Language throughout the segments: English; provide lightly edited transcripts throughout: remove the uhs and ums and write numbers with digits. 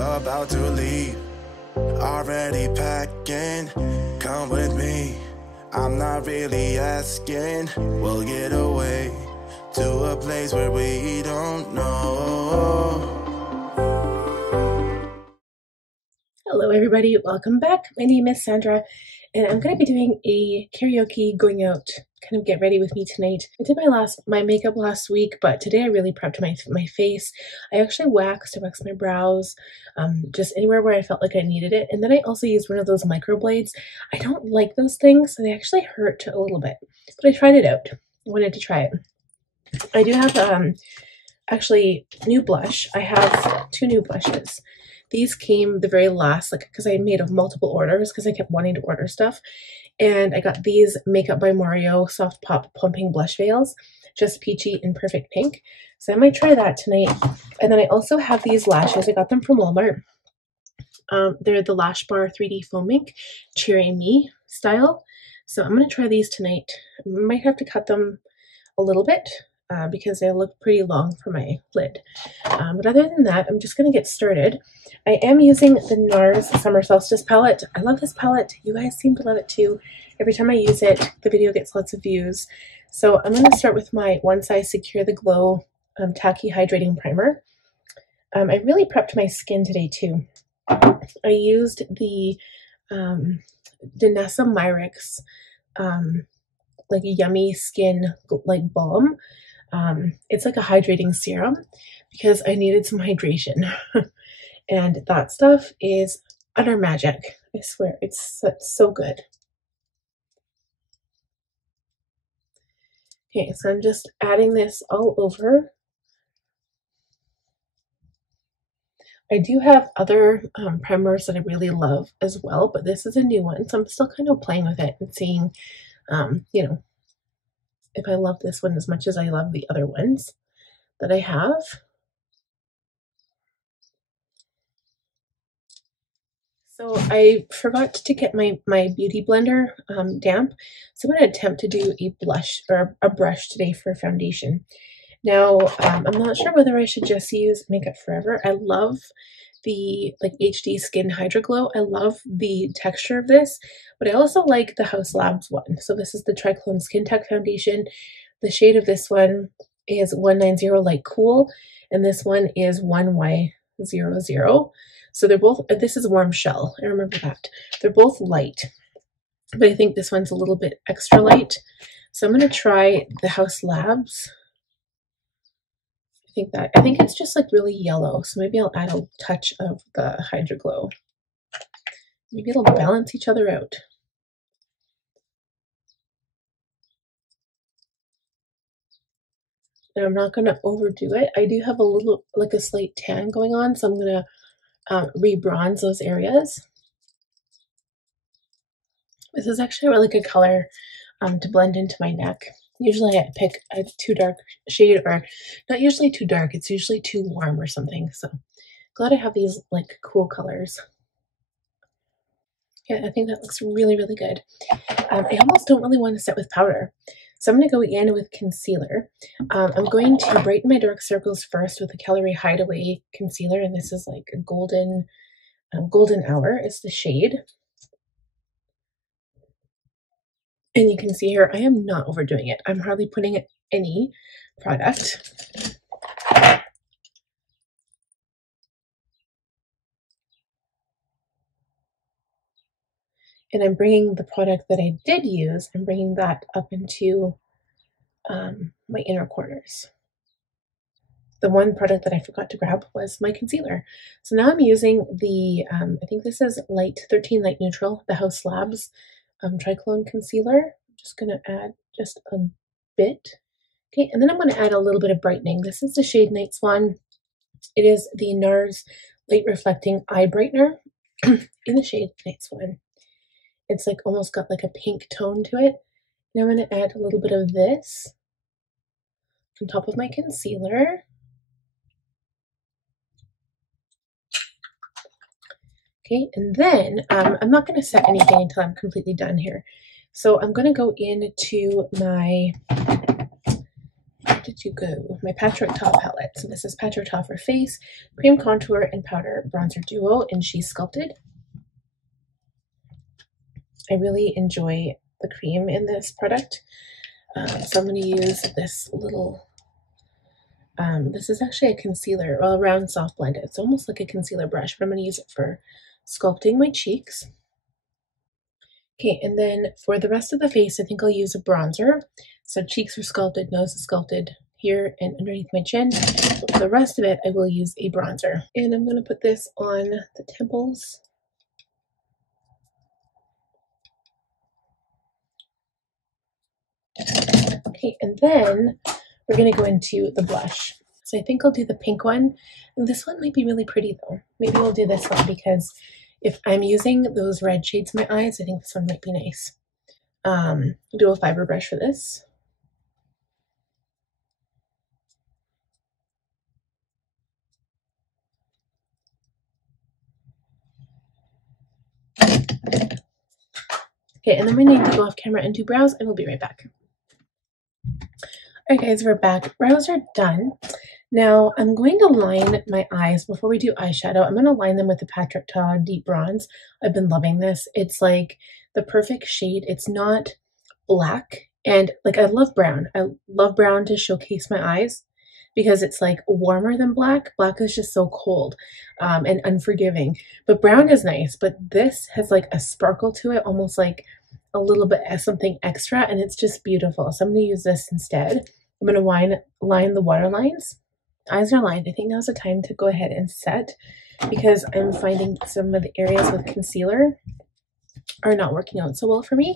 about to leave, already packing. Come with me, I'm not really asking. We'll get away to a place where we don't know. Hello everybody, welcome back. My name is Sandra and I'm going to be doing a karaoke going out kind of get ready with me tonight. I did my makeup last week, but today I really prepped my face. I actually waxed my brows, just anywhere where I felt like I needed it. And then I also used one of those microblades. I don't like those things, so they actually hurt a little bit, but I tried it out. I wanted to try it. I do have actually new blush. I have two new blushes. These came the very last, because I made multiple orders because I kept wanting to order stuff. And I got these Makeup by Mario Soft Pop Plumping Blush Veils, just peachy and perfect pink. So I might try that tonight. And then I also have these lashes. I got them from Walmart. They're the Lash Bar 3D Foam Ink Cherry Me style. So I'm going to try these tonight. I might have to cut them a little bit because they look pretty long for my lid. But other than that, I'm just going to get started. I am using the Nars Summer Solstice palette. I love this palette. You guys seem to love it too. Every time I use it, the video gets lots of views. So I'm going to start with my One Size Secure the Glow Tacky Hydrating Primer. I really prepped my skin today too. I used the Danessa Myricks like a yummy skin balm. It's like a hydrating serum because I needed some hydration. And that stuff is utter magic. I swear, it's so good. Okay, so I'm just adding this all over. I do have other primers that I really love as well, but this is a new one, so I'm still kind of playing with it and seeing, you know, if I love this one as much as I love the other ones that I have. So I forgot to get my beauty blender damp, so I'm going to attempt to do a blush or a brush today for foundation. Now, I'm not sure whether I should just use Makeup Forever. I love the HD Skin Hydroglow. I love the texture of this, but I also like the Haus Labs one. So this is the Triclone Skin Tech Foundation. The shade of this one is 190 Light Cool, and this one is 1Y00. So they're both, this is Warm Shell, I remember that. They're both light, but I think this one's a little bit extra light. So I'm going to try the Haus Labs. I think it's just really yellow, so maybe I'll add a touch of the Hydroglow. Maybe it'll balance each other out. And I'm not going to overdo it. I do have a little, a slight tan going on, so I'm going to re-bronze those areas. This is actually a really good color to blend into my neck. Usually I pick a too dark shade, or not usually too dark, it's usually too warm or something. So glad I have these cool colors. Yeah, I think that looks really, really good. I almost don't really want to set with powder. So I'm going to go in with concealer. I'm going to brighten my dark circles first with the Caliray Hideaway concealer, and this is a golden hour is the shade. And you can see here, I am not overdoing it. I'm hardly putting any product. And I'm bringing the product that I did use and bringing that up into my inner corners. The one product that I forgot to grab was my concealer. So now I'm using the, I think this is 13 Light Neutral, the Haus Labs Triclone Concealer. I'm just going to add just a bit. Okay, and then I'm going to add a little bit of brightening. This is the shade Night Swan. It is the Nars Light Reflecting Eye Brightener in the shade Night Swan. It's almost got a pink tone to it. Now I'm going to add a little bit of this on top of my concealer. Okay, and then I'm not going to set anything until I'm completely done here. So I'm going to go into my, to go with my Patrick Ta palette. So this is Patrick Ta for Face, Cream Contour and Powder Bronzer Duo, and she's Sculpted. I really enjoy the cream in this product. So I'm going to use this little, this is actually a concealer, well, a round soft blend. It's almost like a concealer brush, but I'm going to use it for sculpting my cheeks. Okay, and then for the rest of the face, I think I'll use a bronzer. So cheeks are sculpted, nose is sculpted here and underneath my chin. But for the rest of it, I will use a bronzer. And I'm going to put this on the temples. Okay, and then we're going to go into the blush. So I think I'll do the pink one. And this one might be really pretty though. Maybe we'll do this one because if I'm using those red shades in my eyes, I think this one might be nice. Do a fiber brush for this. Okay, and then we need to go off camera and do brows, and we'll be right back. Alright guys, we're back. Brows are done. Now I'm going to line my eyes before we do eyeshadow. I'm going to line them with the Patrick Ta Deep Bronze. I've been loving this. It's like the perfect shade. It's not black, and like I love brown. I love brown to showcase my eyes because it's like warmer than black. Black is just so cold and unforgiving, but brown is nice. But this has like a sparkle to it, almost like a little bit of something extra, and it's just beautiful. So I'm going to use this instead. I'm going to line the water lines. Eyes are lined. I think now's the time to go ahead and set because I'm finding some of the areas with concealer are not working out so well for me.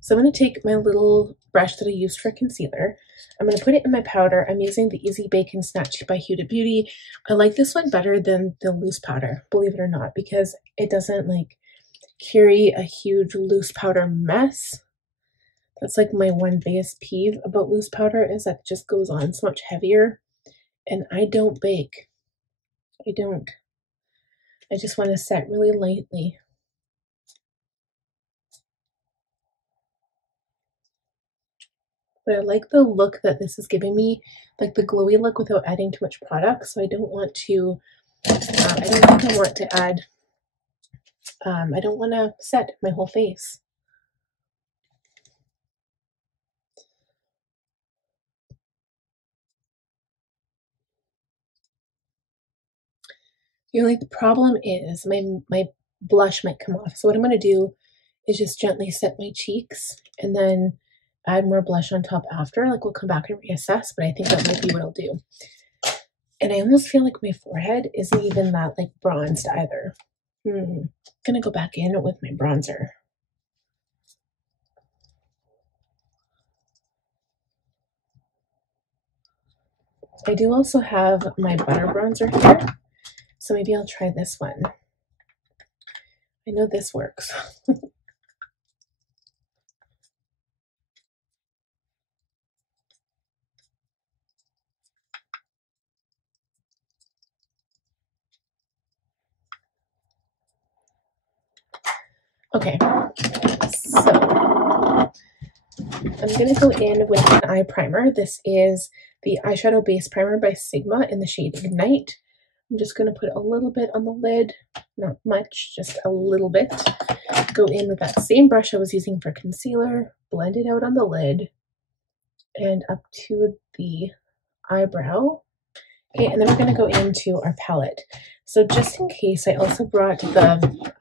So I'm going to take my little brush that I used for concealer. I'm going to put it in my powder. I'm using the Easy Bacon Snatch by Huda Beauty. I like this one better than the loose powder, believe it or not, because it doesn't like carry a huge loose powder mess. That's like my one biggest peeve about loose powder is that it just goes on so much heavier. And I don't bake. I don't. I just want to set really lightly. But I like the look that this is giving me, like the glowy look without adding too much product. So I don't want to, I don't think I want to add, I don't want to set my whole face. The only problem is my blush might come off. So what I'm going to do is just gently set my cheeks and then add more blush on top after. Like we'll come back and reassess, but I think that might be what I'll do. And I almost feel like my forehead isn't even that like bronzed either. I'm gonna go back in with my bronzer. I do also have my butter bronzer here, so maybe I'll try this one. I know this works. Okay, so I'm going to go in with an eye primer. This is the Eyeshadow Base Primer by Sigma in the shade Ignite. I'm just going to put a little bit on the lid, not much, just a little bit. Go in with that same brush I was using for concealer, blend it out on the lid and up to the eyebrow. Okay, and then we're going to go into our palette. So just in case, I also brought the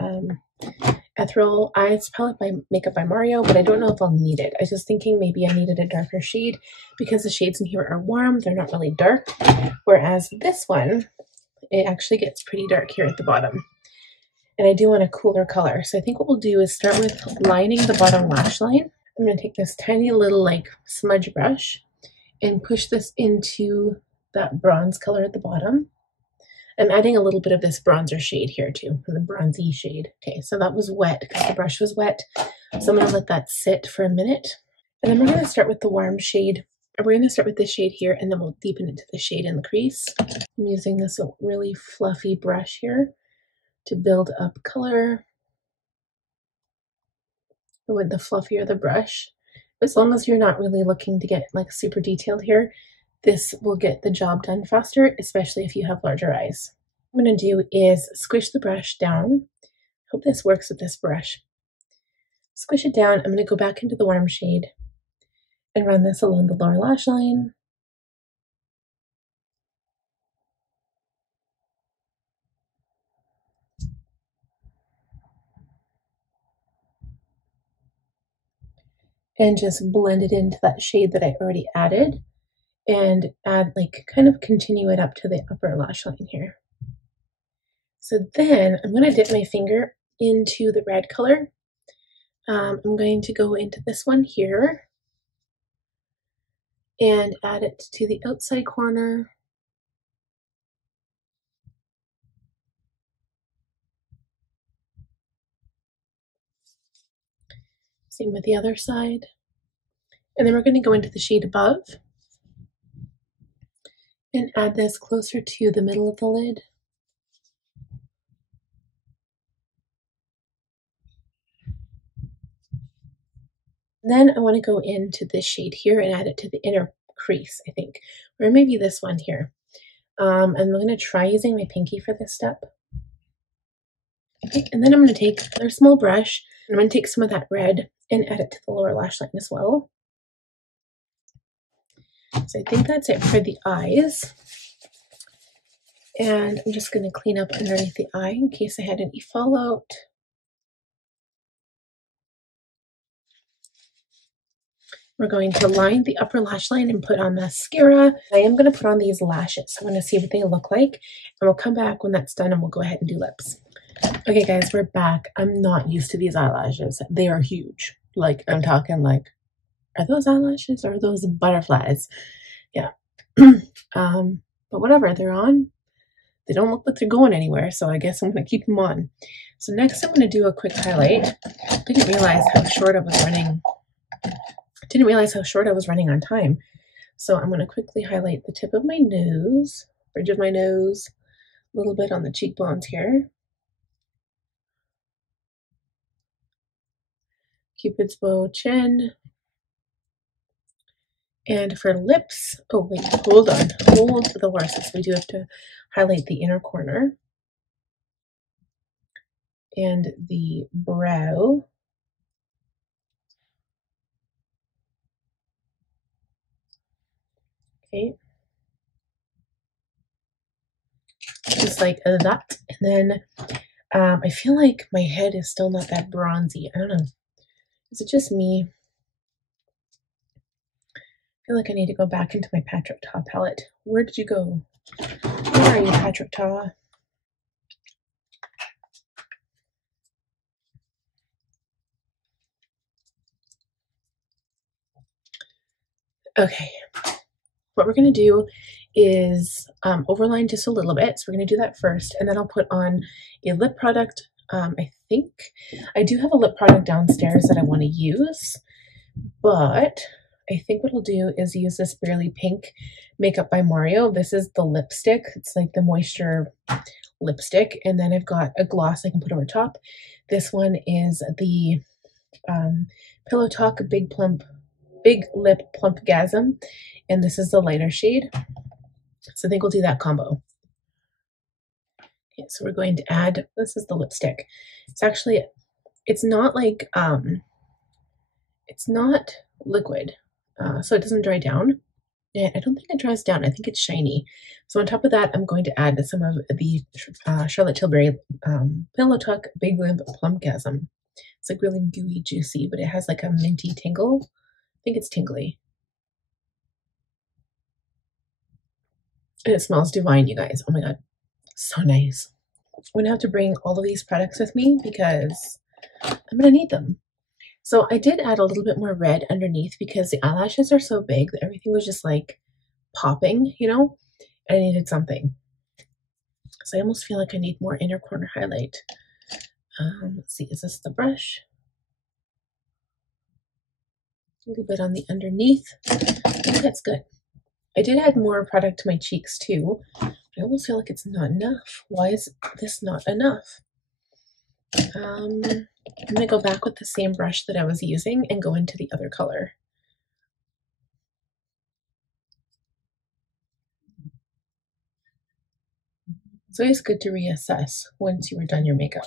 Ethereal Eyes palette by Makeup by Mario, but I don't know if I'll need it. I was just thinking maybe I needed a darker shade because the shades in here are warm. They're not really dark. Whereas this one, it actually gets pretty dark here at the bottom. And I do want a cooler color. So I think what we'll do is start with lining the bottom lash line. I'm going to take this tiny little like smudge brush and push this into that bronze color at the bottom. I'm adding a little bit of this bronzer shade here too, the bronzy shade. Okay, so that was wet because the brush was wet. So I'm going to let that sit for a minute. And then we're going to start with the warm shade. We're going to start with this shade here and then we'll deepen into the shade in the crease. I'm using this really fluffy brush here to build up color. With the fluffier the brush, as long as you're not really looking to get like super detailed here, This will get the job done faster, especially if you have larger eyes. What I'm going to do is squish the brush down. Hope this works with this brush. Squish it down. I'm going to go back into the warm shade and run this along the lower lash line. And just blend it into that shade that I already added, and add, like, kind of continue it up to the upper lash line here. So then I'm going to dip my finger into the red color. I'm going to go into this one here and add it to the outside corner. Same with the other side. And then we're going to go into the shade above and add this closer to the middle of the lid. Then I want to go into this shade here and add it to the inner crease, I think, or maybe this one here. I'm going to try using my pinky for this step. Okay, and then I'm going to take another small brush, and I'm going to take some of that red and add it to the lower lash line as well. So I think that's it for the eyes. And I'm just going to clean up underneath the eye in case I had any fallout. We're going to line the upper lash line and put on mascara. I am going to put on these lashes. So I'm going to see what they look like, and we'll come back when that's done and we'll go ahead and do lips. Okay guys, we're back. I'm not used to these eyelashes. They are huge. Like, I'm talking like, are those eyelashes or are those butterflies? Yeah. But whatever, they're on. They don't look like they're going anywhere, so I guess I'm going to keep them on. So next I'm going to do a quick highlight. I didn't realize how short I was running on time. So I'm going to quickly highlight the tip of my nose, bridge of my nose, a little bit on the cheekbones here. Cupid's bow, chin. And for lips, oh wait, hold on, hold the horses. We do have to highlight the inner corner and the brow. Okay. Just like that. And then I feel like my head is still not that bronzy. I don't know. Is it just me? I feel like I need to go back into my Patrick Ta palette. Where did you go? Where are you, Patrick Ta? Okay. What we're going to do is overline just a little bit. So we're going to do that first, and then I'll put on a lip product. I think I do have a lip product downstairs that I want to use, but I think what I'll do is use this Barely Pink Makeup by Mario. This is the lipstick. It's like the moisture lipstick, and then I've got a gloss I can put over top. This one is the Pillow Talk Big Lip Plumpgasm, and this is the lighter shade. So I think we'll do that combo. Okay, so we're going to add, this is the lipstick. It's actually, it's not like, it's not liquid, so it doesn't dry down. Yeah, I don't think it dries down. I think it's shiny. So on top of that, I'm going to add some of the Charlotte Tilbury Pillow Talk Big Lip Plumpgasm. It's like really gooey, juicy, but it has like a minty tingle. I think it's tingly. And it smells divine, you guys. Oh my god, so nice. I'm gonna have to bring all of these products with me because I'm gonna need them. So I did add a little bit more red underneath because the eyelashes are so big that everything was just like popping, you know? I needed something. So I almost feel like I need more inner corner highlight. Let's see, is this the brush? A little bit on the underneath. I think that's good. I did add more product to my cheeks too. I almost feel like it's not enough. Why is this not enough? I'm gonna go back with the same brush that I was using and go into the other color. It's always good to reassess once you were done your makeup.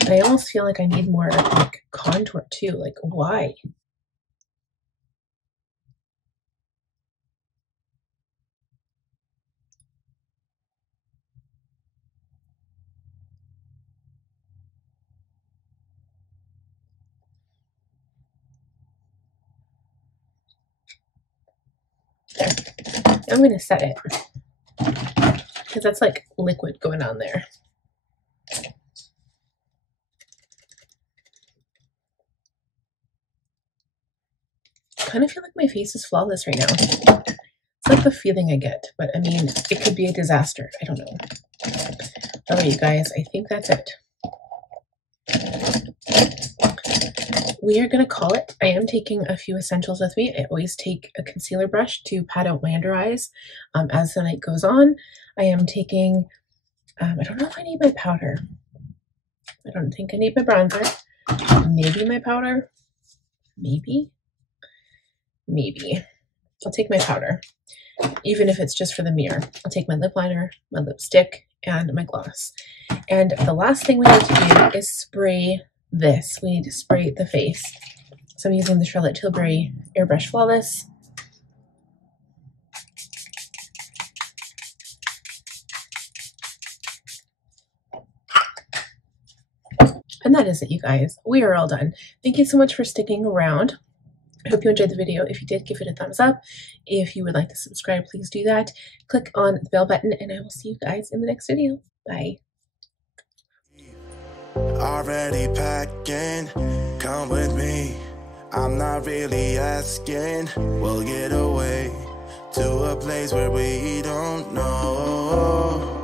And I almost feel like I need more like contour too. Like, why? There. I'm going to set it because that's like liquid going on there. I kind of feel like my face is flawless right now. It's like the feeling I get, but I mean, it could be a disaster. I don't know. All right, you guys, I think that's it. We are going to call it. I am taking a few essentials with me. I always take a concealer brush to pat out my under eyes as the night goes on. I am taking, I don't know if I need my powder. I don't think I need my bronzer. Maybe my powder. Maybe. I'll take my powder, even if it's just for the mirror. I'll take my lip liner, my lipstick, and my gloss. And the last thing we need to do is spray this. We need to spray the face. So I'm using the Charlotte Tilbury Airbrush Flawless. And that is it, you guys. We are all done. Thank you so much for sticking around. I hope you enjoyed the video. If you did, give it a thumbs up. If you would like to subscribe, please do that. Click on the bell button, and I will see you guys in the next video. Bye. Already packing, come with me. I'm not really asking. We'll get away to a place where we don't know.